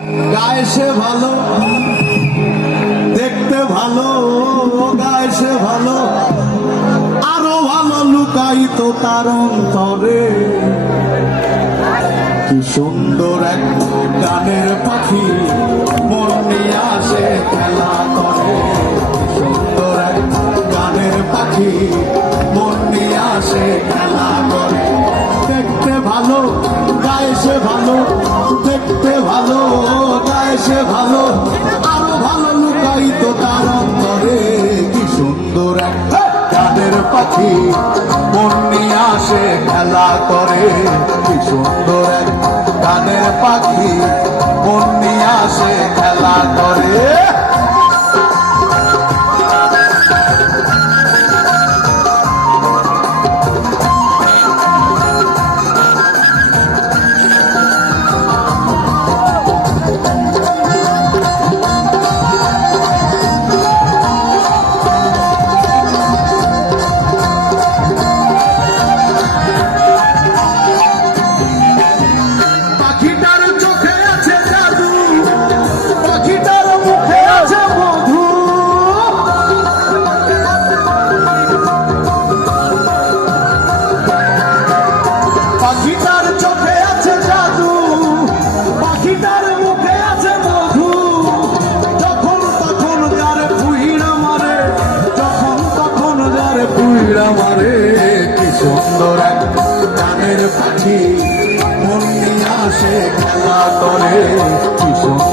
গায়ে সে ভালো, দেখতে ভালো, গায়ে সে ভালো, আরো ভালো লুকায়িত তার অন্তরে। কি সুন্দর এক গানের পাখি মন নিয়ে আসে খেলা করে। সুন্দর এক গানের পাখি মন নিয়ে আসে খেলা করে। দেখতে ভালো, গায়ে সে ভালো, দেখতে ভালো, গায়ে সে ভালো, আরো ভালো লুকায়িত তার অন্তরে। কি সুন্দর এক গানের পাখি মন নিয়ে আসে খেলা করে। কি সুন্দর এক গানের পাখি মন নিয়ে আসে খেলা করে। পাখিটার চোখে আছে জাদু, পাখিটার মুখে আছে মধু। যখন তখন যারে পুইড়া মারে, যখন তখন যারে পুইড়া মারে। কি সুন্দর এক গানের পাখি মন নিয়ে আসে খেলা করে। কি সুন্দর